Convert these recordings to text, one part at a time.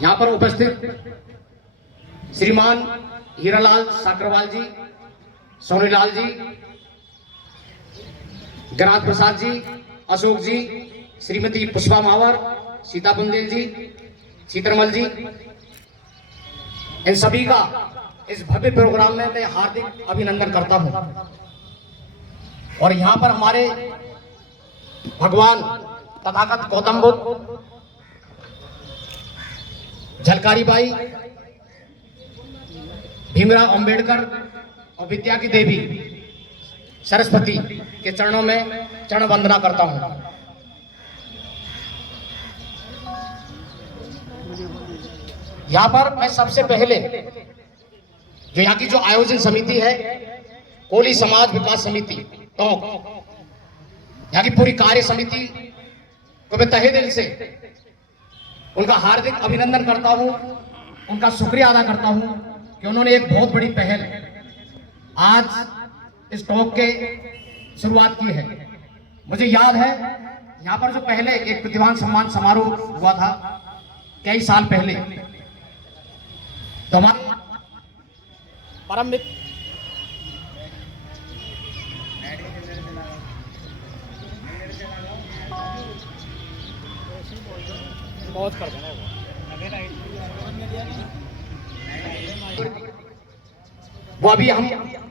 यहाँ पर उपस्थित श्रीमान हीरालाल साकरवाल जी, सोनीलाल जी, गिराज प्रसाद जी, अशोक जी, श्रीमती पुष्पा मावर, सीता बुंदेल जी, सीतरमल जी, इन सभी का इस भव्य प्रोग्राम में मैं हार्दिक अभिनंदन करता हूं। और यहां पर हमारे भगवान तथागत गौतम बुद्ध, झलकारी बाई, भीमराव अंबेडकर और विद्या की देवी सरस्वती के चरणों में चरण वंदना करता हूं। यहां पर मैं सबसे पहले जो यहाँ की जो आयोजन समिति है, कोली समाज विकास समिति टोंक, यहाँ की पूरी कार्य समिति को मैं तहे दिल से उनका हार्दिक अभिनंदन करता हूं, उनका शुक्रिया अदा करता हूं कि उन्होंने एक बहुत बड़ी पहल आज इस टोंक के शुरुआत की है। मुझे याद है यहाँ पर जो पहले एक प्रतिभान सम्मान समारोह हुआ था कई साल पहले, तो हमारे परम मित्र बहुत कर देना वो अभी हम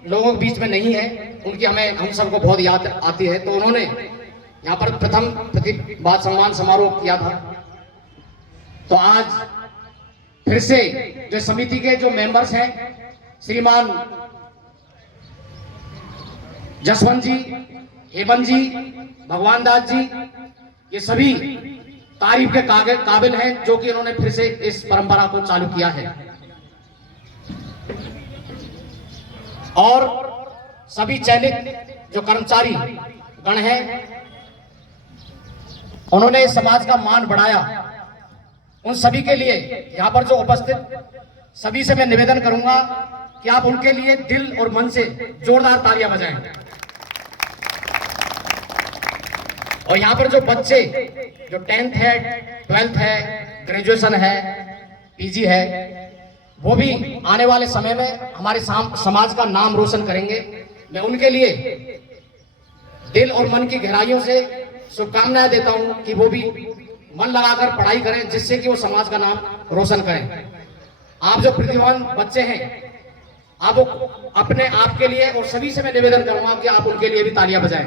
लोगों के बीच में नहीं है, उनकी हम सबको बहुत याद आती है। तो उन्होंने यहाँ पर प्रथम प्रतिभाग सम्मान समारोह किया था। तो आज फिर से जो समिति के जो मेंबर्स हैं, श्रीमान जसवंत जी, हेमंत जी, भगवान दास जी, ये सभी तारीफ के काबिल हैं, जो कि उन्होंने फिर से इस परंपरा को चालू किया है। और सभी चयनित जो कर्मचारी गण हैं, उन्होंने समाज का मान बढ़ाया। उन सभी के लिए यहाँ पर जो उपस्थित सभी से मैं निवेदन करूंगा कि आप उनके लिए दिल और मन से जोरदार तालियां बजाएं। और यहाँ पर जो बच्चे जो 10th है, 12th है, ग्रेजुएशन है, पीजी है, वो भी आने वाले समय में हमारे समाज का नाम रोशन करेंगे। मैं उनके लिए दिल और मन की गहराइयों से शुभकामनाएं देता हूं कि वो भी मन लगाकर पढ़ाई करें, जिससे कि वो समाज का नाम रोशन करें। आप जो प्रतिभावान बच्चे हैं, आप अपने आप के लिए और सभी से मैं निवेदन करूंगा कि आप उनके लिए भी तालियां बजाएं।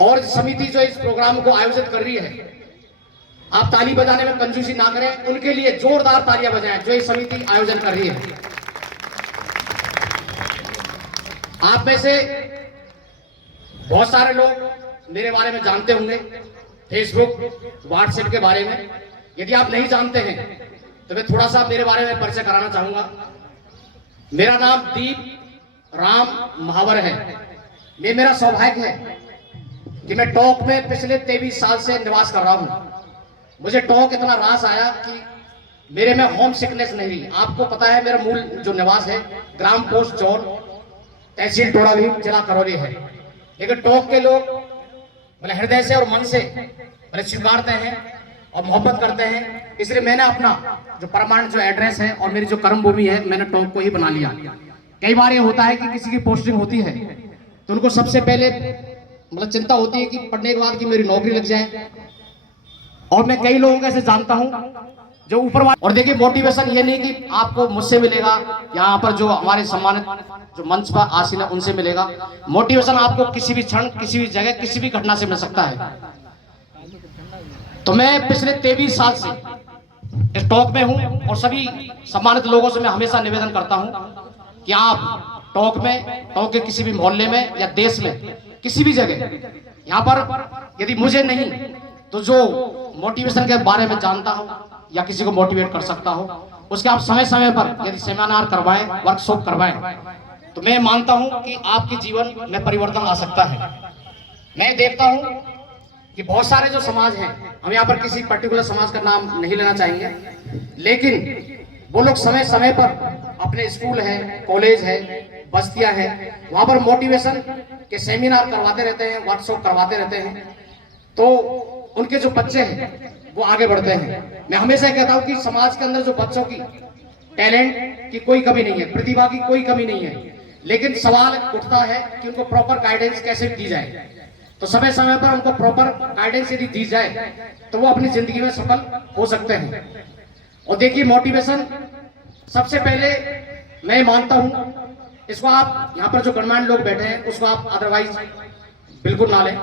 और समिति जो इस प्रोग्राम को आयोजित कर रही है, आप ताली बजाने में कंजूसी ना करें, उनके लिए जोरदार तालियां बजाएं जो इस समिति आयोजन कर रही है। आप में से बहुत सारे लोग मेरे बारे में जानते होंगे, फेसबुक, व्हाट्सएप के बारे में। यदि आप नहीं जानते हैं तो मैं थोड़ा सा मेरे बारे में परिचय कराना चाहूंगा। मेरा नाम दीप राम महावर है। ये मेरा सौभाग्य है कि मैं टोंक में पिछले 23 साल से निवास कर रहा हूं। मुझे टोंक इतना रास आया कि मेरे में होम सिकनेस नहीं रही। आपको पता है मेरा मूल जो निवास है ग्राम पोस्ट चौर, तहसील टोड़ावी, जिला करौली है। लेकिन टोंक के लोग मतलब हृदय से और मन से स्वीकारते हैं और मोहब्बत करते हैं, इसलिए मैंने अपना जो परमानेंट जो एड्रेस है और मेरी जो कर्म भूमि है, मैंने टोंक को ही बना लिया। कई बार ये होता है कि किसी की पोस्टिंग होती है तो उनको सबसे पहले मतलब चिंता होती है कि पढ़ने के बाद कि मेरी नौकरी लग जाए। और मैं कई लोगों को ऐसे जानता हूं जो ऊपर वाले, और देखिए मोटिवेशन ये नहीं कि आपको मुझसे मिलेगा, यहाँ पर जो हमारे सम्मानित जो मंच पर आसीन है उनसे मिलेगा। मोटिवेशन आपको किसी भी क्षण, किसी भी जगह, किसी भी घटना से मिल सकता है। तो मैं पिछले 23 साल से इस टोंक में हूं और सभी सम्मानित लोगों से मैं हमेशा निवेदन करता हूं कि आप टोंक में, टोंक के किसी भी मोहल्ले में या देश में किसी भी जगह, यहाँ पर यदि मुझे नहीं तो जो मोटिवेशन के बारे में जानता हो या किसी को मोटिवेट कर सकता हो, उसके आप समय समय पर यदि सेमिनार करवाएं, वर्कशॉप करवाएं, तो मैं मानता हूं कि आपके जीवन में परिवर्तन आ सकता है। मैं देखता हूं कि बहुत सारे जो समाज हैं, हम यहाँ पर किसी पर्टिकुलर समाज का नाम नहीं लेना चाहेंगे, लेकिन वो लोग समय समय पर अपने स्कूल है, कॉलेज है, बस्तियां हैं, वहां पर मोटिवेशन के सेमिनार करवाते रहते हैं, वर्कशॉप करवाते रहते हैं। तो उनके जो बच्चे हैं वो आगे बढ़ते हैं। मैं हमेशा कहता हूं कि समाज के अंदर जो बच्चों की टैलेंट की कोई कमी नहीं है, प्रतिभा की कोई कमी नहीं है, लेकिन सवाल उठता है कि उनको प्रॉपर गाइडेंस कैसे दी जाए। तो समय समय पर उनको प्रॉपर गाइडेंस यदि दी जाए तो वो अपनी जिंदगी में सफल हो सकते हैं। और देखिए, मोटिवेशन सबसे पहले मैं मानता हूं, इसको आप यहाँ पर जो गणमान्य लोग बैठे हैं उसको आप अदरवाइज बिल्कुल ना लें,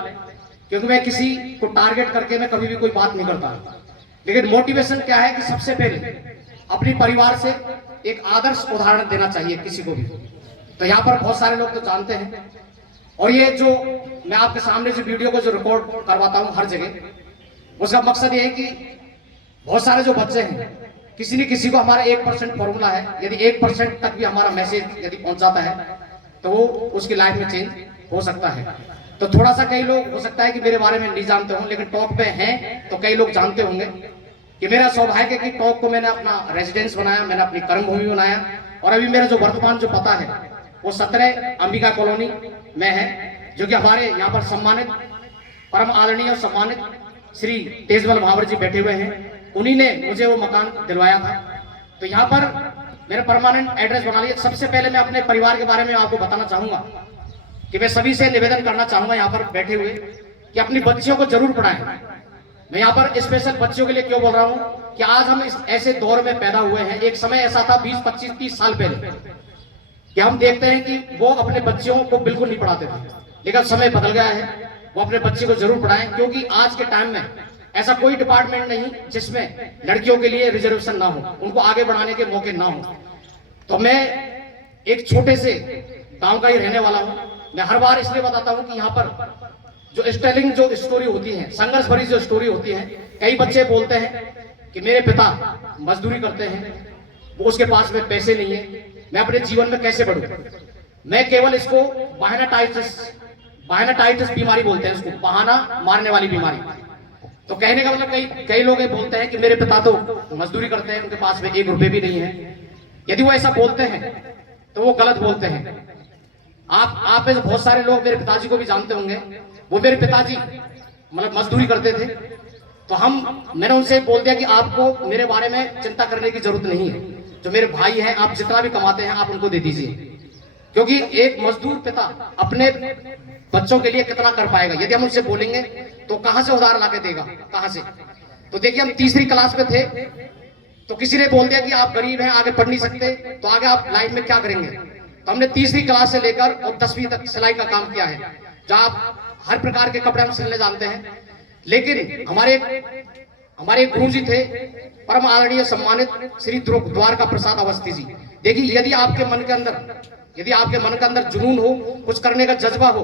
क्योंकि मैं किसी को टारगेट करके मैं कभी भी कोई बात नहीं करता। लेकिन मोटिवेशन क्या है कि सबसे पहले अपने परिवार से एक आदर्श उदाहरण देना चाहिए किसी को भी। तो यहाँ पर बहुत सारे लोग तो जानते हैं, और ये जो मैं आपके सामने जो वीडियो को जो रिकॉर्ड करवाता हूँ हर जगह, उसका मकसद ये है कि बहुत सारे जो बच्चे हैं, किसी न किसी को हमारा 1% फॉर्मूला है, यदि 1% तक भी हमारा मैसेज यदि पहुंच जाता है तो वो उसकी लाइफ में चेंज हो सकता है। तो थोड़ा सा कई लोग हो सकता है कि मेरे बारे में नहीं जानते हों, लेकिन टॉक पे हैं तो कई लोग जानते होंगे कि मेरा सौभाग्य कि टॉक को मैंने अपना रेजिडेंस बनाया, मैंने अपनी कर्मभूमि बनाया, और अभी मेरा जो वर्तमान जो पता है वो 17 अंबिका कॉलोनी में है, जो कि हमारे यहाँ पर सम्मानित परम आदरणीय और सम्मानित श्री तेजबल महावर जी बैठे हुए हैं, उन्हीं ने मुझे वो मकान दिलवाया था। तो यहाँ पर मेरा परमानेंट एड्रेस बना लिया। सबसे पहले मैं अपने परिवार के बारे में आपको बताना चाहूंगा कि मैं सभी से निवेदन करना चाहूंगा यहाँ पर बैठे हुए कि अपनी बच्चियों को जरूर पढ़ाएं। मैं यहाँ पर स्पेशल बच्चियों के लिए क्यों बोल रहा हूँ कि आज हम इस ऐसे दौर में पैदा हुए हैं। एक समय ऐसा था 20, 25, 30 साल पहले कि हम देखते हैं कि वो अपने बच्चियों को बिल्कुल नहीं पढ़ाते थे, लेकिन समय बदल गया है। वो अपने बच्चे को जरूर पढ़ाएं, क्योंकि आज के टाइम में ऐसा कोई डिपार्टमेंट नहीं जिसमें लड़कियों के लिए रिजर्वेशन ना हो, उनको आगे बढ़ाने के मौके ना हो। तो मैं एक छोटे से गांव का ही रहने वाला हूं। मैं हर बार इसलिए बताता हूं कि यहाँ पर जो स्टेलिंग जो स्टोरी होती है, संघर्ष भरी जो स्टोरी होती है, कई बच्चे बोलते हैं कि मेरे पिता मजदूरी करते हैं, वो उसके पास में पैसे नहीं है, मैं अपने जीवन में कैसे बढ़ूं। मैं केवल इसको बहानाटाइटिस बीमारी बोलते हैं, उसको बहाना मारने वाली बीमारी। तो कहने का मतलब कई लोग ये बोलते हैं कि मेरे पिता तो मजदूरी करते हैं, उनके पास में 1 रुपए भी नहीं है। यदि वो ऐसा बोलते हैं तो वो गलत बोलते हैं। आप में बहुत सारे लोग मेरे पिताजी को भी जानते होंगे। वो मेरे पिताजी मतलब मजदूरी करते थे, तो मैंने उनसे बोल दिया कि आपको मेरे बारे में चिंता करने की जरूरत नहीं है, जो मेरे भाई हैं आप जितना भी कमाते हैं आप उनको दे दीजिए, क्योंकि एक मजदूर पिता अपने बच्चों के लिए कितना कर पाएगा। यदि हम उनसे बोलेंगे तो कहां से उधार लाके देगा, कहां से। तो देखिए, हम तीसरी क्लास में थे तो किसी ने बोल दिया कि आप गरीब हैं, आगे पढ़ नहीं सकते, तो आगे आप लाइफ में क्या करेंगे। तो हमने तीसरी क्लास से लेकर और 10वीं तक सिलाई का काम किया है, जहां आप हर प्रकार के कपड़े हम सिलने जानते हैं। लेकिन हमारे गुरु जी थे परम आदरणीय सम्मानित श्री द्वारका प्रसाद अवस्थी जी। देखिए, यदि आपके मन के अंदर जुनून हो, कुछ करने का जज्बा हो,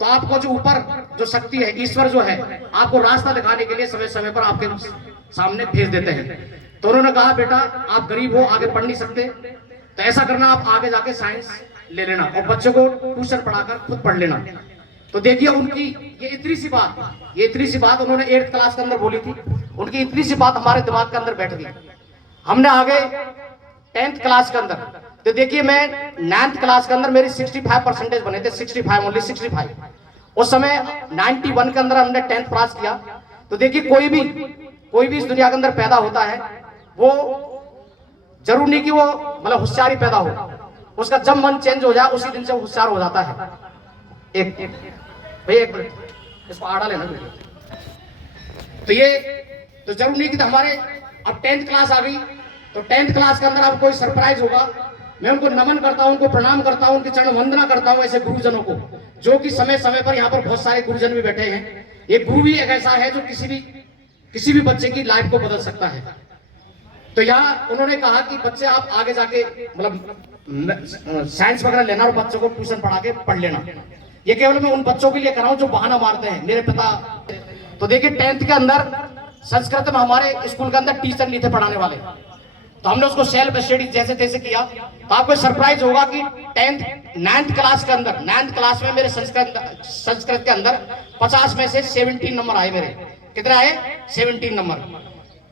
तो आपको जो ऊपर जो शक्ति है, ईश्वर जो है, आपको रास्ता दिखाने के लिए समय समय पर आपके सामने भेज देते हैं। तो उन्होंने कहा, बेटा आप गरीब हो, आगे पढ़ नहीं सकते, तो ऐसा करना, आप आगे जाके साइंस ले लेना और बच्चों को ट्यूशन पढ़ाकर खुद पढ़ लेना। तो देखिए, उनकी ये इतनी सी बात उन्होंने 8th क्लास के अंदर बोली थी। उनकी इतनी सी बात हमारे दिमाग के अंदर बैठ गई। हमने आगे 10th क्लास के अंदर, तो देखिए, मैं 9th क्लास के अंदर मेरी 65% बने थे, 65 ओनली 65। उस समय 91 के अंदर हमने 10th पास किया। तो देखिए, कोई भी इस दुनिया के अंदर पैदा होता है, वो जरूर नहीं कि वो मतलब होशियारी पैदा हो, उसका जब मन चेंज हो जाए उसी दिन से होशियार हो जाता है। एक मिनट, इसको आड़ा लेना। तो जरूर नहीं कि हमारे अब 10th क्लास आ गई, तो 10th क्लास के अंदर अब कोई सरप्राइज होगा। मैं उनको नमन करता हूं, उनको प्रणाम करता हूं, उनके चरण वंदना करता हूं ऐसे गुरुजनों को, जो कि समय समय पर यहाँ पर बहुत सारे गुरुजन भी बैठे हैं। ये गुरु भी एक ऐसा है जो किसी भी बच्चे की लाइफ को बदल सकता है। तो यहाँ उन्होंने कहा कि बच्चे आप आगे जाके मतलब साइंस वगैरह लेना और बच्चों को ट्यूशन पढ़ा के पढ़ लेना। ये केवल मैं उन बच्चों के लिए कर रहा हूं जो बहाना मारते हैं मेरे पिता। तो देखिए, 10th के अंदर संस्कृत में हमारे स्कूल के अंदर टीचर नहीं थे पढ़ाने वाले, तो हमने उसको सेल्फ स्टडी जैसे तैसे किया। तो आपको सरप्राइज होगा कि 9th क्लास के अंदर 9th क्लास में मेरे संस्कृत के अंदर 50 में से 17 नंबर आए मेरे। कितने आए? 17 नंबर।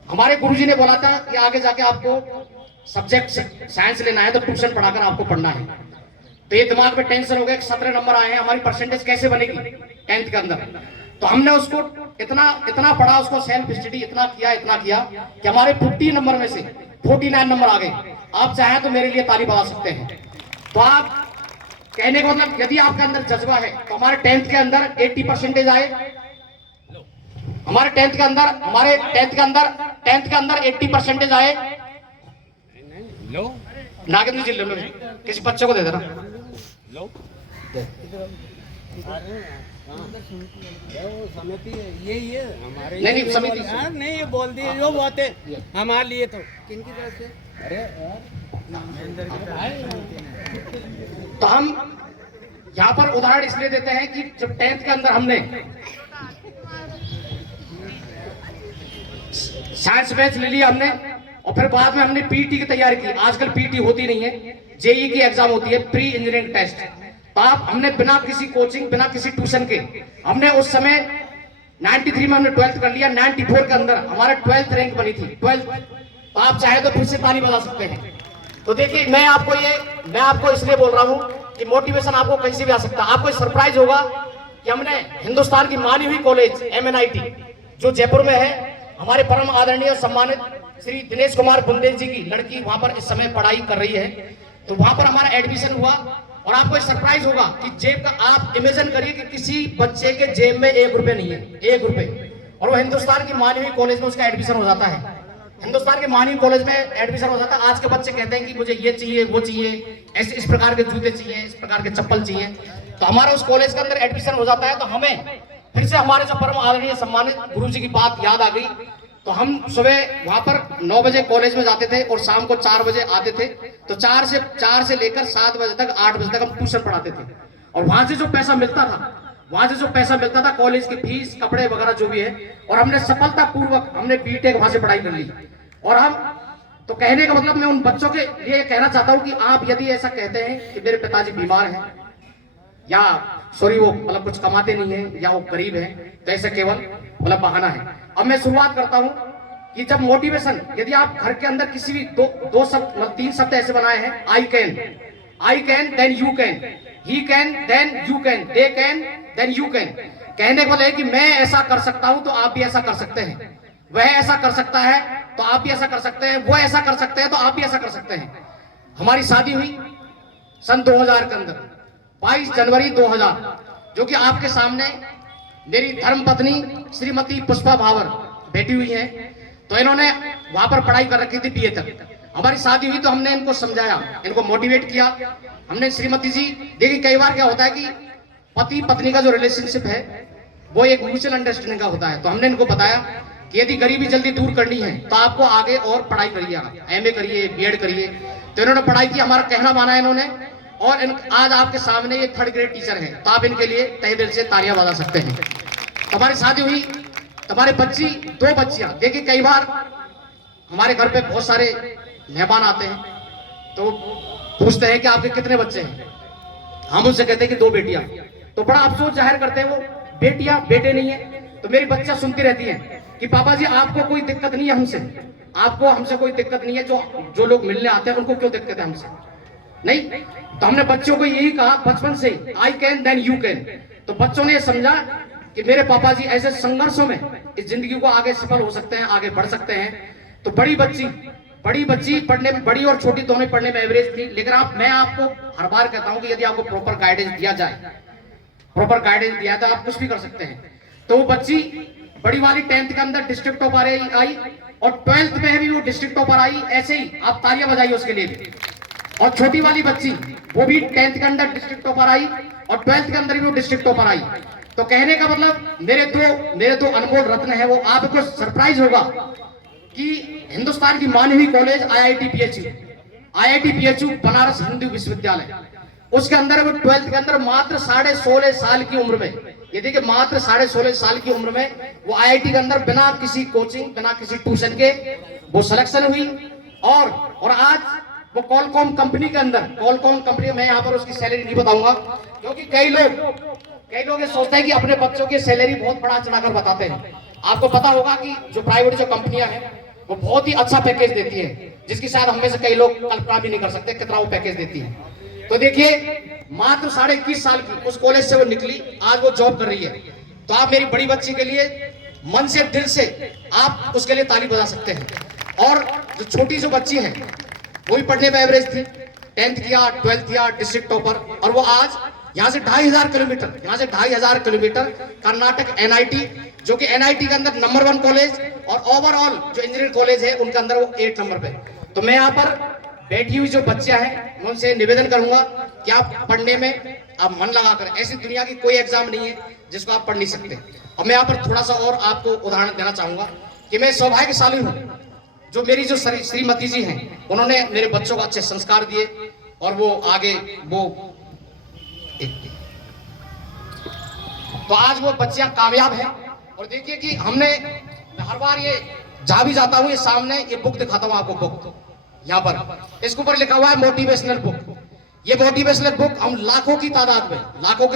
हमारे गुरुजी ने बोला था कि आगे जाके आपको सब्जेक्ट साइंस लेना है तो ट्यूशन पढ़ाकर आपको पढ़ना है। तो ये दिमाग में टेंशन हो गया कि 17 नंबर आए हैं, हमारी परसेंटेज कैसे बनेगी 10th के अंदर। तो हमने उसको इतना इतना पढ़ा, उसको सेल्फ स्टडी इतना किया कि हमारे 50 नंबर में से 49 नंबर आ गए। आप चाहें तो मेरे लिए ताली बजा सकते हैं। तो आप कहने का मतलब यदि आपके अंदर जज्बा है तो हमारे 10th के अंदर 80% आए। हमारे 10th के अंदर 80% आए। नागेंद्र जी ले लो, किसी बच्चे को दे देना। समिति यही है हमारे, नहीं समिति नहीं ये बोल दिए जो बात है हमारे लिए। तो किनकी तरफ से? अरे तो हम यहाँ पर उदाहरण इसलिए देते हैं कि जब 10th के अंदर हमने साइंस बैच ले लिया हमने, और फिर बाद में हमने पीटी की तैयारी की। आजकल पीटी होती नहीं है, जेई की एग्जाम होती है, प्री इंजीनियरिंग टेस्ट। तो आप हमने बिना किसी कोचिंग, बिना किसी ट्यूशन के, हमने उस समय 93 में हमने 12th कर लिया। 94 के अंदर हमारा 12th रैंक बनी थी, 12th। तो आप चाहे तो फिर से ताली बजा सकते हैं। तो देखिए मैं आपको इसलिए बोल रहा हूँ कि मोटिवेशन आपको कहीं से भी आ सकता है। आपको सरप्राइज होगा कि हमने हिंदुस्तान की मानी हुई कॉलेज MNIT जो जयपुर में है, हमारे परम आदरणीय सम्मानित श्री दिनेश कुमार बुंदेल जी की लड़की वहां पर इस समय पढ़ाई कर रही है। तो वहां पर हमारा एडमिशन हुआ। और आपको सरप्राइज होगा कि जेब का, आप इमेजिन करिए कि किसी बच्चे के जेब में 1 रुपए नहीं है, 1 रुपए, और वो हिंदुस्तान की मानी हुई कॉलेज में उसका एडमिशन हो जाता है। हिंदुस्तान के मानी हुई कॉलेज में एडमिशन हो जाता है। आज के बच्चे कहते हैं कि मुझे ये चाहिए, वो चाहिए, ऐसे इस प्रकार के जूते चाहिए, इस प्रकार के चप्पल चाहिए। तो हमारा उस कॉलेज के अंदर एडमिशन हो जाता है। तो हमें फिर से हमारे जो परम आदरणीय सम्मानित गुरु जी की बात याद आ गई। तो हम सुबह वहां पर 9 बजे कॉलेज में जाते थे और शाम को 4 बजे आते थे। तो 4 से लेकर 7 बजे तक, 8 बजे तक हम ट्यूशन पढ़ाते थे। और वहां से जो पैसा मिलता था कॉलेज की फीस, कपड़े वगैरह जो भी है, और हमने सफलतापूर्वक हमने बीटेक वहां से पढ़ाई कर ली। और हम तो कहने का मतलब मैं उन बच्चों के लिए कहना चाहता हूं कि आप यदि ऐसा कहते हैं कि मेरे पिताजी बीमार हैं, या सॉरी वो मतलब कुछ कमाते नहीं है, या वो गरीब है, तो ऐसा केवल मतलब बहाना है। अब मैं शुरुआत करता हूं कि जब मोटिवेशन, यदि आप घर के अंदर किसी भी दो शब्द मतलब 3 शब्द ऐसे बनाए हैं, I can then you can, he can then you can, they can then you can. कहने को है कि मैं ऐसा कर सकता हूं तो आप भी ऐसा कर सकते हैं, वह ऐसा कर सकता है तो आप भी ऐसा कर सकते हैं, वो ऐसा कर सकते हैं तो आप भी ऐसा कर सकते हैं। हमारी शादी हुई सन 2000 के अंदर, 22 जनवरी 2000, जो कि आपके सामने मेरी धर्मपत्नी श्रीमती पुष्पा भावर बैठी हुई है। तो इन्होंने वहां पर पढ़ाई कर रखी थी BA तक। हमारी शादी हुई तो हमने इनको समझाया, इनको मोटिवेट किया हमने। श्रीमती जी देखिए, कई बार क्या होता है कि पति पत्नी का जो रिलेशनशिप है वो एक म्यूचुअल अंडरस्टैंडिंग का होता है। तो हमने इनको बताया कि यदि गरीबी जल्दी दूर करनी है तो आपको आगे और पढ़ाई करिए, MA करिए, BEd करिए। तो इन्होंने पढ़ाई की, हमारा कहना माना इन्होंने, और आज आपके सामने ये 3rd ग्रेड टीचर हैं। तो आप इनके लिए तहे दिल से तालियां बजा सकते हैं। तो हमारी शादी हुई, हमारे 2 बच्चियां। देखिए कई बार हमारे घर पे बहुत सारे मेहमान आते हैं तो पूछते हैं कि आपके कितने बच्चे हैं। हम उनसे कहते हैं कि 2 बेटियां। तो बड़ा अफसोस जाहिर करते हैं वो, बेटियां बेटे नहीं है। तो मेरी बच्चियां सुनती रहती हैं कि पापा जी आपको कोई दिक्कत नहीं है हमसे, आपको हमसे कोई दिक्कत नहीं है, जो लोग मिलने आते हैं उनको क्यों दिक्कत है हमसे, नहीं। तो हमने बच्चों को यही कहा बचपन से, I can then you can. तो बच्चों ने समझा कि मेरे पापा जी ऐसे संघर्षों में इस जिंदगी को आगे सफल हो सकते हैं, आगे बढ़ सकते हैं। तो बड़ी बच्ची पढ़ने में, बड़ी और छोटी दोनों पढ़ने में एवरेज थी। लेकिन मैं आपको हर बार कहता हूं कि यदि आपको प्रॉपर गाइडेंस दिया जाए, प्रॉपर गाइडेंस दिया तो आप कुछ भी कर सकते हैं। तो वो बच्ची बड़ी वाली 10th के अंदर डिस्ट्रिक्ट टॉपर आई, और 12th में भी वो डिस्ट्रिक्ट टॉपर आई। ऐसे ही आप तालियां बजाइए उसके लिए भी। और छोटी वाली बच्ची वो भी 10th के अंदर डिस्ट्रिक्ट टॉपर आई, और 12th के अंदर भी वो डिस्ट्रिक्ट टॉपर आई। तो कहने का मतलब मेरे दो अनमोल रत्न है वो। आपको सरप्राइज होगा कि हिंदुस्तान की मानी हुई college IIT PHU Banaras Hindu विश्वविद्यालय, उसके अंदर वो 12th के अंदर मात्र 16.5 साल की उम्र में, ये देखिए मात्र 16.5 साल की उम्र में वो IIT के अंदर बिना किसी कोचिंग, बिना किसी ट्यूशन के वो सिलेक्शन हुई। और आज वो कॉलकॉम कंपनी के अंदर, कॉलकॉम कंपनी में, यहाँ पर उसकी सैलरी नहीं बताऊंगा क्योंकि कई लोग ये सोचते हैं कि अपने बच्चों की सैलरी बहुत बड़ा चढ़ाकर बताते हैं। आपको पता होगा कि जो प्राइवेट जो कंपनियां हैं वो बहुत ही अच्छा पैकेज देती है, जिसकी शायद हम में से कई लोग कल्पना भी नहीं कर सकते कितना वो पैकेज देती है। तो देखिए मात्र 21.5 साल की उस कॉलेज से वो निकली, आज वो जॉब कर रही है। तो आप मेरी बड़ी बच्ची के लिए मन से दिल से आप उसके लिए ताली बजा सकते हैं। और जो छोटी जो बच्ची है वो भी पढ़ने में एवरेज थी, 10th किया, 12th किया, डिस्ट्रिक्ट टॉपर, और वो आज यहाँ से 2,500 किलोमीटर कर्नाटक NIT, जो कि NIT के अंदर नंबर 1 कॉलेज और ओवरऑल जो इंजीनियरिंग कॉलेज है उनके अंदर वो 8 नंबर पे। तो मैं यहाँ पर बैठी हुई जो बच्चियां हैं मैं उनसे निवेदन करूंगा कि आप पढ़ने में आप मन लगाकर, ऐसी दुनिया की कोई एग्जाम नहीं है जिसको आप पढ़ नहीं सकते। और मैं यहाँ पर थोड़ा सा और आपको उदाहरण देना चाहूंगा कि मैं सौभाग्यशाली हूँ, जो मेरी जो श्रीमती जी हैं उन्होंने मेरे बच्चों को अच्छे संस्कार दिए और वो आगे वो तो आज वो बच्चियां कामयाब हैं। और देखिए कि हमने हर बार ये जहां भी जाता हूँ ये सामने ये बुक दिखाता हूँ आपको, बुक यहाँ पर इसके ऊपर लिखा हुआ है मोटिवेशनल बुक। ये मोटिवेशनल बुक हम लाखों की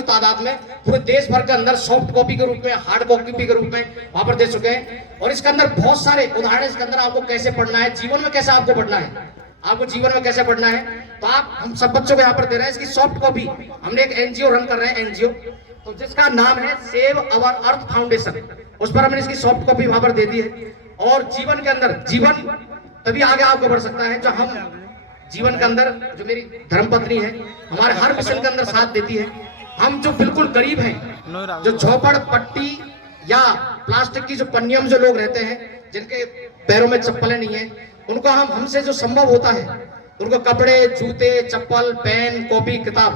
तादाद में पूरे देश भर के अंदर सॉफ्ट कॉपी के रूप में, हार्ड कॉपी के रूप में वहां पर दे चुके हैं। और इसके अंदर बहुत सारे उदाहरण, इसके अंदर आपको कैसे पढ़ना है, जीवन में कैसे आपको पढ़ना है, आपको जीवन में कैसे पढ़ना है, तो आप हम सब बच्चों को यहाँ पर दे रहे हैं। इसकी सॉफ्ट कॉपी हमने एक NGO रन कर रहे हैं, NGO, तो जिसका नाम है सेव अवर अर्थ फाउंडेशन, उस पर हमने इसकी सॉफ्ट कॉपी वहां पर दे दी है। और जीवन के अंदर, जीवन तभी आगे आपको बढ़ सकता है जो हम जीवन के अंदर, जो मेरी धर्मपत्नी है हमारे हर मिशन के अंदर साथ देती है। हम जो बिल्कुल गरीब हैं, जो झोपड़ पट्टी या प्लास्टिक की जो पन्नियों में जो लोग रहते हैं, जिनके पैरों में चप्पलें नहीं है, उनको हमसे जो संभव होता है उनको कपड़े, जूते, चप्पल, पेन, कॉपी, किताब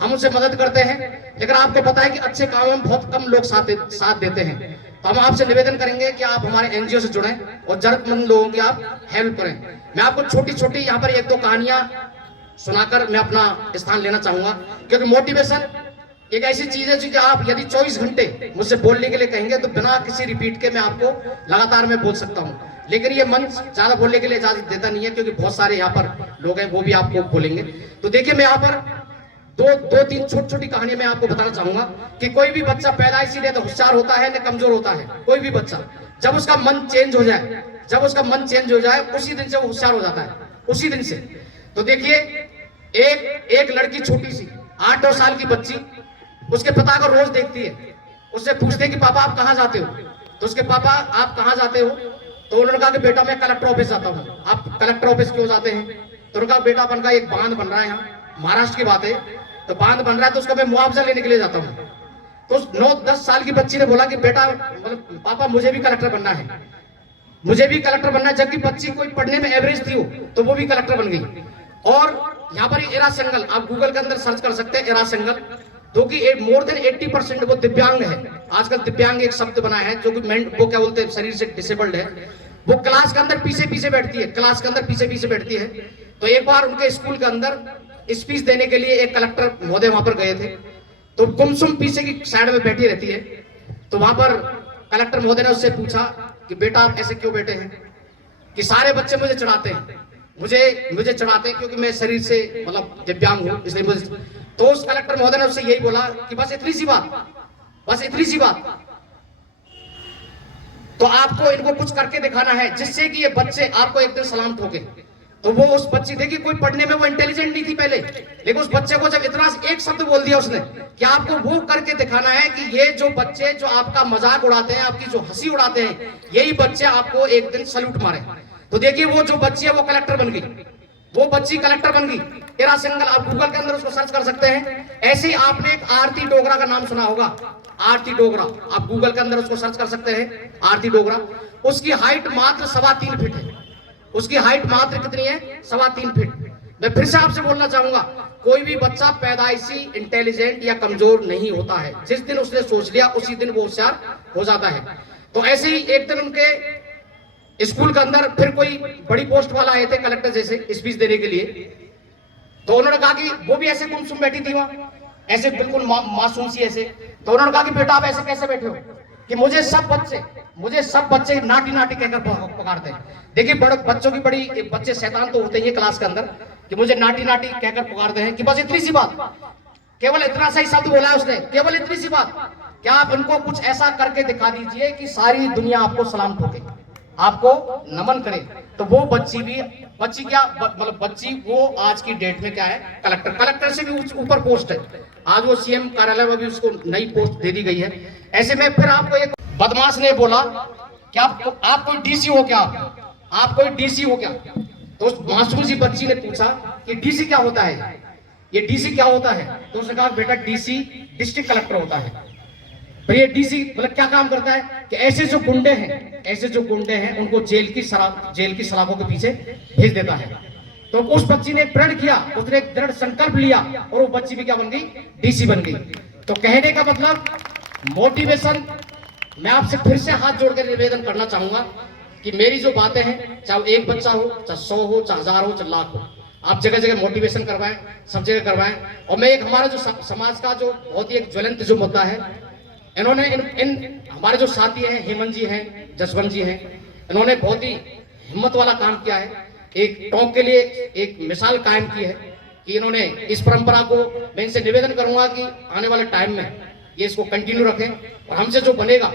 हम उनसे मदद करते हैं। लेकिन आपको पता है कि अच्छे कामों में बहुत कम लोग साथ देते हैं। तो हम आपसे निवेदन करेंगे कि आप हमारे NGO से जुड़ें और जरूरतमंद लोगों की आप हेल्प करें। मैं आपको छोटी छोटी यहाँ पर 1-2 कहानियां सुनाकर मैं अपना स्थान लेना चाहूंगा, क्योंकि मोटिवेशन एक ऐसी चीज है जो आप यदि 24 घंटे मुझसे बोलने के लिए कहेंगे तो बिना किसी रिपीट के मैं आपको लगातार मैं बोल सकता हूँ। लेकिन ये मंच ज्यादा बोलने के लिए इजाजत देता नहीं है, क्योंकि बहुत सारे यहाँ पर लोग हैं वो भी आपको बोलेंगे। तो देखिए मैं यहाँ पर दो तीन छोटी कहानी मैं आपको बताना चाहूंगा कि कोई भी बच्चा पैदाइशी न तो होशियार होता है न कमजोर होता है। कोई भी बच्चा जब उसका मन चेंज हो जाए उसी दिन से वो होशियार हो जाता है, उसी दिन से। तो देखिए एक लड़की छोटी सी 8-9 साल की बच्ची उसके पिता को रोज देखती है, उससे पूछते हैं कि पापा आप कहाँ जाते हो, तो उसके पापा आप कहाँ जाते हो, तो उन्होंने कहा कि बेटा मैं कलेक्टर ऑफिस जाता हूँ। आप कलेक्टर ऑफिस क्यों जाते हैं, तो उन्होंने कहा बेटा अपन का एक बांध बन रहा है, यहाँ महाराष्ट्र की बात है, तो बांध बन रहा है तो उसका मैं मुआवजा लेने के लिए जाता हूँ। तो 9-10 साल की बच्ची ने बोला कि बेटा मतलब पापा मुझे भी कलेक्टर बनना है, जबकि बच्ची कोई पढ़ने में एवरेज थी तो वो भी कलेक्टर बन गई। और यहाँ पर एरा सेंगल आप गूगल के अंदर सर्च कर सकते हैं, एरा सेंगल, जो कि मोर देन 80% वो दिव्यांग है। आजकल दिव्यांग एक शब्द बना है जो कि वो क्या बोलते हैं, शरीर से डिसेबल्ड है। वो क्लास के अंदर पीछे बैठती है। तो एक बार उनके स्कूल के अंदर स्पीच देने के लिए एक कलेक्टर महोदय वहां पर गए थे, तो गुमसुम पीछे की साइड में बैठी रहती है। तो वहां पर कलेक्टर महोदय ने उससे पूछा कि बेटा आप ऐसे क्यों बैठे हैं, कि सारे बच्चे मुझे चढ़ाते हैं, मुझे चढ़ाते हैं क्योंकि मैं शरीर से मतलब दिव्यांग हूं, इसलिए मुझे। तो उस कलेक्टर महोदय ने उससे यही बोला कि बस इतनी सी बात, तो आपको इनको कुछ करके दिखाना है जिससे कि ये बच्चे आपको एक दिन सलाम ठोके। तो वो उस बच्ची, देखिए कोई पढ़ने में वो इंटेलिजेंट नहीं थी पहले, लेकिन उस बच्चे को जब इतना एक शब्द बोल दिया उसने कि आपको वो करके दिखाना है कि ये जो बच्चे जो आपका मजाक उड़ाते हैं, आपकी जो हंसी उड़ाते हैं, यही बच्चे आपको एक दिन सल्यूट मारे। तो देखिए वो जो बच्ची है वो कलेक्टर बन गई, एरा सेंगल, आप गूगल के अंदर उसको सर्च कर सकते हैं। ऐसे ही आपने एक आरती डोगरा का नाम सुना होगा, आरती डोगरा, आप गूगल के अंदर उसको सर्च कर सकते हैं, आरती डोगरा। उसकी हाइट मात्र 3.25 फीट है, उसकी हाइट मात्र कितनी है, 3.25 फीट। मैं फिर से आपसे बोलना चाहूंगा, कोई भी बच्चा पैदाइशी इंटेलिजेंट या कमजोर नहीं होता है, जिस दिन उसने सोच लिया उसी दिन वो होशियार हो जाता है। तो ऐसे ही एक दिन उनके स्कूल के अंदर फिर कोई बड़ी पोस्ट वाला आए थे कलेक्टर जैसे स्पीच देने के लिए। तो उन्होंने कहा कि वो भी ऐसे गुमसुम बैठी थी वहां, ऐसे बिल्कुल मासूम सी ऐसे। तो उन्होंने कहा कि बेटा आप ऐसे कैसे बैठे हो, कि मुझे सब बच्चे नाटी कहकर पुकारते हैं। देखिए बड़े बच्चों की बच्चे शैतान तो होते ही है क्लास के अंदर, कि मुझे नाटी कहकर पुकारते हैं, कि बस इतनी सी बात, केवल इतना सा ही शब्द बोला है उसने, केवल इतनी सी बात, क्या आप इनको कुछ ऐसा करके दिखा दीजिए कि सारी दुनिया आपको सलाम ठोके, आपको नमन करे। तो वो बच्ची वो आज की डेट में क्या है, कलेक्टर से भी ऊपर पोस्ट है। आज वो CM कार्यालय में भी उसको नई पोस्ट दे दी गई है। ऐसे में फिर आपको एक बदमाश ने बोला कि आप कोई डीसी हो क्या, आप कोई डीसी हो क्या। तो उस मासूम सी बच्ची ने पूछा कि डीसी क्या होता है, ये डीसी क्या होता है। तो उसने कहा बेटा डीसी डिस्ट्रिक्ट कलेक्टर होता है। पर ये डीसी मतलब क्या काम करता है कि ऐसे जो गुंडे हैं उनको जेल की सलाखों के पीछे भेज देता है। तो उस बच्ची ने प्रण किया, उसने एक दृढ़ संकल्प लिया और वो बच्ची भी क्या बन गई, डीसी बन गई। तो कहने का मतलब मोटिवेशन, मैं आपसे फिर से हाथ जोड़कर निवेदन करना चाहूंगा कि मेरी जो बातें हैं, चाहे वो एक बच्चा हो, चाहे 100 हो, चाहे 1000 हो, चाहे लाख हो, आप जगह जगह मोटिवेशन करवाएं, सब जगह करवाएं। और मैं एक हमारा जो समाज का जो बहुत ही एक ज्वलंत जो मुद्दा है, इन्होंने इन हमारे जो साथी हैं, हेमंत जी हैं, जसवंत जी हैं, इन्होंने बहुत ही हिम्मत वाला काम किया है। एक टॉक के लिए एक मिसाल कायम की है कि इन्होंने इस परंपरा को, मैं इनसे निवेदन करूंगा कि आने वाले टाइम में ये इसको कंटिन्यू रखें और हमसे जो बनेगा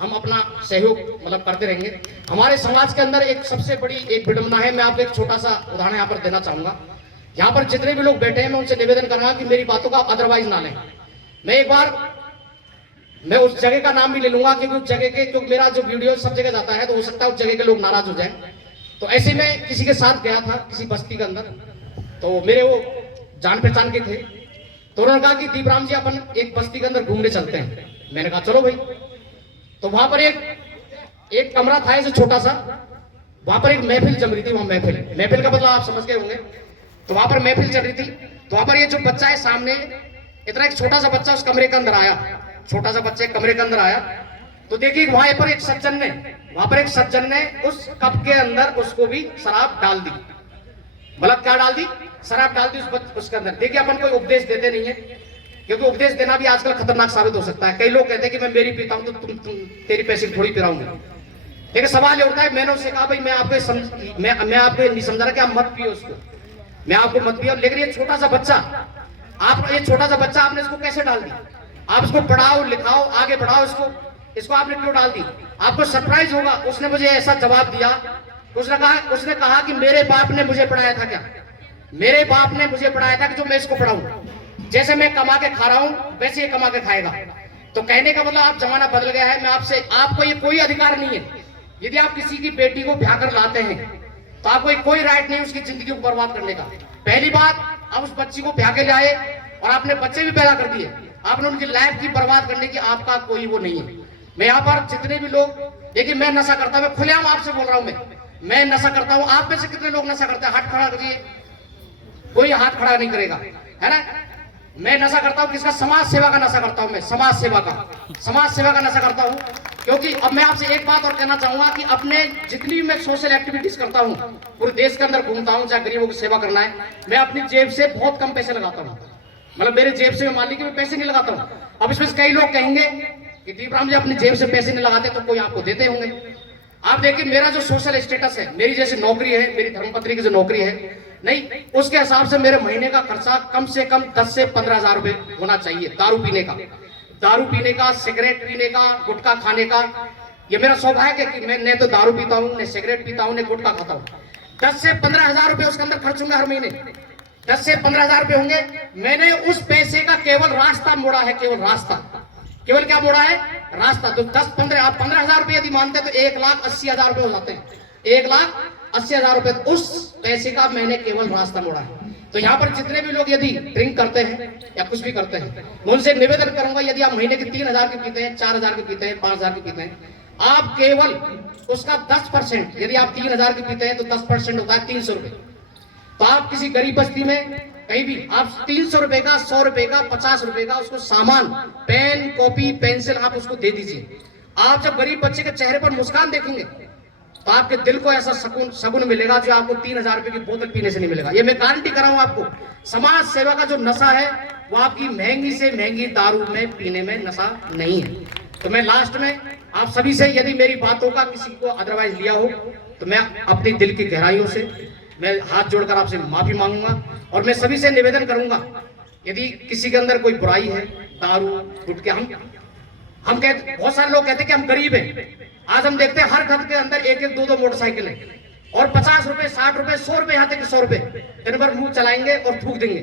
हम अपना सहयोग मतलब करते रहेंगे। हमारे समाज के अंदर एक सबसे बड़ी एक विडंबना है, मैं आपको एक छोटा सा उदाहरण यहाँ पर देना चाहूंगा। यहाँ पर जितने भी लोग बैठे हैं, मैं उनसे निवेदन करूंगा कि मेरी बातों का आप अदरवाइज ना लें। मैं उस जगह का नाम भी ले लूंगा क्योंकि उस जगह के, क्योंकि मेरा जो वीडियो सब जगह जाता है तो हो सकता है उस जगह के लोग नाराज हो जाएं। तो ऐसे में किसी के साथ गया था किसी बस्ती के अंदर, तो मेरे वो जान पहचान के थे। तो उन्होंने कहा कि दीपराम जी अपन एक बस्ती के अंदर घूमने चलते हैं। मैंने कहा चलो भाई। तो वहां पर एक कमरा था ऐसे छोटा सा, वहां पर एक महफिल जम रही थी। वहां महफिल का मतलब आप समझ गए होंगे। तो वहां पर महफिल चल रही थी। तो वहां पर ये जो बच्चा है सामने, इतना एक छोटा सा बच्चा उस कमरे के अंदर आया, छोटा सा बच्चा कमरे के अंदर आया। तो देखिए वहां पर एक सज्जन ने उस कप के अंदर उसको भी शराब डाल दी। मतलब क्या डाल दी, शराब डाल दी उसके अंदर। देखिए अपन कोई उपदेश देते नहीं है, क्योंकि उपदेश देना भी आजकल खतरनाक साबित हो सकता है। कई लोग कहते हैं कि मैं मेरी पीता हूं तो तुम तेरी पैसे थोड़ी पिलाऊंगा। लेकिन सवाल ये उठता है, मैंने उससे कहा भाई मैं आपको नहीं समझा रहा कि आप मत पियो उसको, मैं आपको मत पियो। लेकिन ये छोटा सा बच्चा आपने इसको कैसे डाल दी? आप इसको पढ़ाओ लिखाओ आगे बढ़ाओ, इसको आपने क्यों डाल दी? आपको सरप्राइज होगा। उसने मुझे ऐसा जवाब दिया, उसने कहा कि मेरे बाप ने मुझे पढ़ाया था क्या? मेरे बाप ने मुझे पढ़ाया था कि जो मैं इसको पढ़ाऊं, जैसे मैं कमा के खा रहा हूं वैसे ये कमा के खाएगा। तो कहने का मतलब आप जमाना बदल गया है। मैं आपको ये कोई अधिकार नहीं है। यदि आप किसी की बेटी को ब्याह कर लाते हैं तो आपको कोई राइट नहीं उसकी जिंदगी को बर्बाद करने का। पहली बात, आप उस बच्ची को ब्याह के लाए और आपने बच्चे भी पैदा कर दिए, आपने उनकी लाइफ की बर्बाद करने की आपका कोई वो नहीं है। मैं यहाँ पर जितने भी लोग, देखिए मैं नशा करता हूँ, मैं खुलेआम आपसे बोल रहा हूँ, मैं नशा करता हूँ। आप में से कितने लोग नशा करते हैं? हाथ खड़ा करिए, कोई हाथ खड़ा नहीं करेगा, है ना। मैं नशा करता हूँ किसका? समाज सेवा का नशा करता हूँ। मैं समाज सेवा का नशा करता हूँ। क्योंकि अब मैं आपसे एक बात और कहना चाहूंगा कि अपने जितनी भी मैं सोशल एक्टिविटीज करता हूँ, पूरे देश के अंदर घूमता हूँ, चाहे गरीबों की सेवा करना है, मैं अपनी जेब से बहुत कम पैसे लगाता हूँ। मतलब मेरे जेब से मान लीजिए मैं पैसे नहीं लगाता हूँ। अब इसमें कई लोग कहेंगे कि दीपराम जी अपनी जेब से पैसे नहीं लगाते तो कोई आपको देते होंगे। आप देखिए मेरा जो सोशल स्टेटस है, मेरी जैसी नौकरी है, मेरी धर्मपत्नी की जो नौकरी है, नहीं उसके हिसाब से मेरे महीने का खर्चा कम से कम 10 से 15 हजार रुपए होना चाहिए। दारू पीने का, सिगरेट पीने का, गुटखा खाने का, ये मेरा सौभाग्य है कि मैं न तो दारू पीता हूँ, न सिगरेट पीता हूँ, न गुटखा खाता हूँ। 10 से 15 हजार रुपए उसके अंदर खर्च होंगे हर महीने, 10 से 15 हजार रुपए होंगे। मैंने उस पैसे का केवल रास्ता मोड़ा है, केवल क्या मोड़ा है? रास्ता। तो 10-15 आप 15 हजार रुपए यदि मानते हैं तो 1,80,000 रुपए हो जाते हैं। 1,80,000 रुपए उस पैसे का मैंने केवल रास्ता मोड़ा है। तो यहाँ पर जितने भी लोग यदि ड्रिंक करते हैं या कुछ भी करते हैं, मैं उनसे निवेदन करूंगा, यदि आप महीने के 3,000 के पीते हैं, 4,000 के पीते हैं, 5,000 के पीते हैं, आप केवल उसका 10%, यदि आप 3,000 के पीते हैं तो 10% होता है 300 रुपए। तो आप किसी गरीब बस्ती में कहीं भी आप 300 रुपए का, 100 रुपए का, 50 रुपए का उसको सामान, पेन, कॉपी, पेंसिल आप उसको दे दीजिए। आप जब गरीब बच्चे के चेहरे पर मुस्कान देखेंगे तो आपके दिल को ऐसा सगुन मिलेगा जो आपको 3,000 रुपए की बोतल पीने से नहीं मिलेगा। ये मैं गारंटी कर रहा हूं आपको। समाज सेवा का जो नशा है वो आपकी महंगी से महंगी दारू में पीने में नशा नहीं है। तो मैं लास्ट में आप सभी से, यदि मेरी बातों का किसी को अदरवाइज लिया हो तो मैं अपनी दिल की गहराइयों से मैं हाथ जोड़कर आपसे माफी मांगूंगा। और मैं सभी से निवेदन करूंगा, यदि किसी के अंदर कोई बुराई है, दारू गुटखे, हम कहते, बहुत सारे लोग कहते हैं कि हम गरीब हैं। आज हम देखते हैं हर घर के अंदर 1-1, 2-2 मोटरसाइकिल है और 50 रुपए, 60 रुपए, 100 रुपए, यहाँ तक 100 रुपए दिन भर मुंह चलाएंगे और थूक देंगे।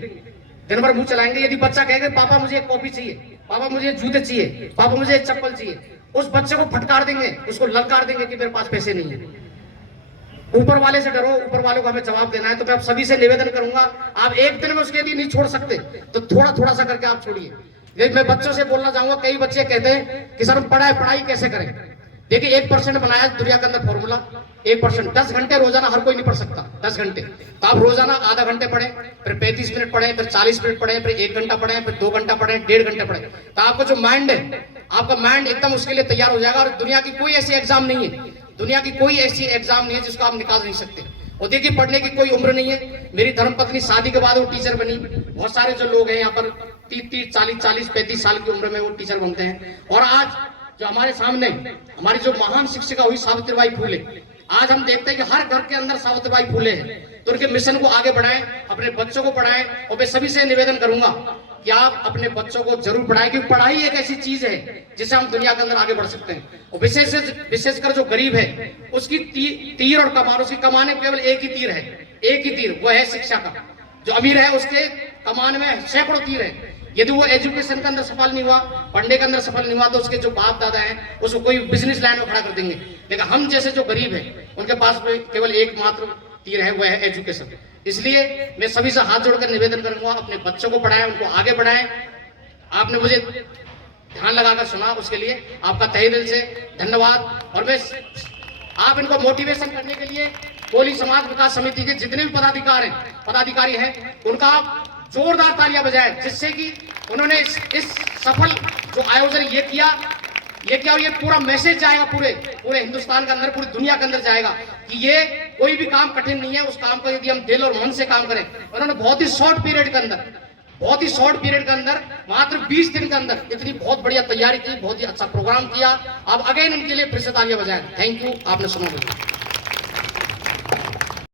दिन भर मुंह चलाएंगे। यदि बच्चा कहेगा पापा मुझे एक कॉपी चाहिए, पापा मुझे जूते चाहिए, पापा मुझे एक चप्पल चाहिए, उस बच्चे को फटकार देंगे, उसको ललकार देंगे कि मेरे पास पैसे नहीं है। ऊपर वाले से डरो, ऊपर वाले को हमें जवाब देना है। तो मैं आप सभी से निवेदन करूंगा, आप एक दिन में उसके लिए नहीं छोड़ सकते तो थोड़ा थोड़ा सा करके आप छोड़िए। ये मैं बच्चों से बोलना चाहूंगा, कई बच्चे कहते हैं कि सर हम पढ़ाई कैसे करें। देखिए 1% बनाया दुनिया के अंदर फॉर्मूला, 1%। 10 घंटे रोजाना हर कोई नहीं पढ़ सकता, 10 घंटे। तो आप रोजाना आधा घंटे पढ़े, फिर 35 मिनट पढ़े, फिर 40 मिनट पढ़े, फिर 1 घंटा पढ़े, फिर 2 घंटा पढ़े, 1.5 घंटे पढ़े। तो आपका जो माइंड है, आपका माइंड एकदम उसके लिए तैयार हो जाएगा। और दुनिया की कोई ऐसी एग्जाम नहीं है, दुनिया की कोई ऐसी एग्जाम नहीं है जिसको आप निकाल नहीं सकते। और देखिए पढ़ने की कोई उम्र नहीं है। मेरी धर्मपत्नी शादी के बाद वो टीचर बनी। बहुत सारे जो लोग हैं यहाँ पर 30, 40, 35 साल की उम्र में वो टीचर बनते हैं। और आज जो हमारे सामने हमारी जो महान शिक्षिका हुई सावित्रीबाई फुले, आज हम देखते हैं कि हर घर के अंदर सावित्रीबाई फुले हैं। तो उनके मिशन को आगे बढ़ाएं, अपने बच्चों को पढ़ाएं। और मैं सभी से निवेदन करूंगा कि आप अपने बच्चों को जरूर पढ़ाएं, क्योंकि पढ़ाई एक ऐसी चीज है जिससे हम दुनिया के अंदर आगे बढ़ सकते हैं। और विशेषकर जो गरीब है उसकी तीर और कमान, उसकी कमाने केवल एक ही तीर है, एक ही तीर, वो है शिक्षा का। जो अमीर है उसके कमान में सैकड़ों तीर है। यदि वो एजुकेशन के अंदर सफल नहीं हुआ, पढ़ने के अंदर सफल नहीं हुआ, तो उसके जो बाप दादा हैं उसको कोई बिजनेस लाइन में खड़ा कर देंगे। लेकिन हम जैसे जो गरीब हैं उनके पास में केवल एकमात्र तीर है, वो है एजुकेशन। इसलिए मैं सभी से हाथ जोड़कर निवेदन करूंगा, अपने बच्चों को पढ़ाएं, उनको आगे बढ़ाएं। आपने मुझे ध्यान लगाकर सुना, उसके लिए आपका तहे दिल से धन्यवाद। और मैं आप इनको मोटिवेशन करने के लिए कोली समाज विकास समिति के जितने भी पदाधिकारी हैं उनका आप जोरदार तालियां बजाएं, जिससे कि उन्होंने इस सफल जो आयोजन ये किया और ये पूरा मैसेज जाएगा पूरे हिंदुस्तान के अंदर, पूरी दुनिया के अंदर जाएगा कि ये कोई भी काम कठिन नहीं है। उस काम को यदि हम दिल और मन से काम करें, उन्होंने बहुत ही शॉर्ट पीरियड के अंदर मात्र 20 दिन के अंदर इतनी बहुत बढ़िया तैयारी की, बहुत ही अच्छा प्रोग्राम किया। अब अगेन उनके लिए फिर से तालियां बजाएं। थैंक यू, आपने सुना।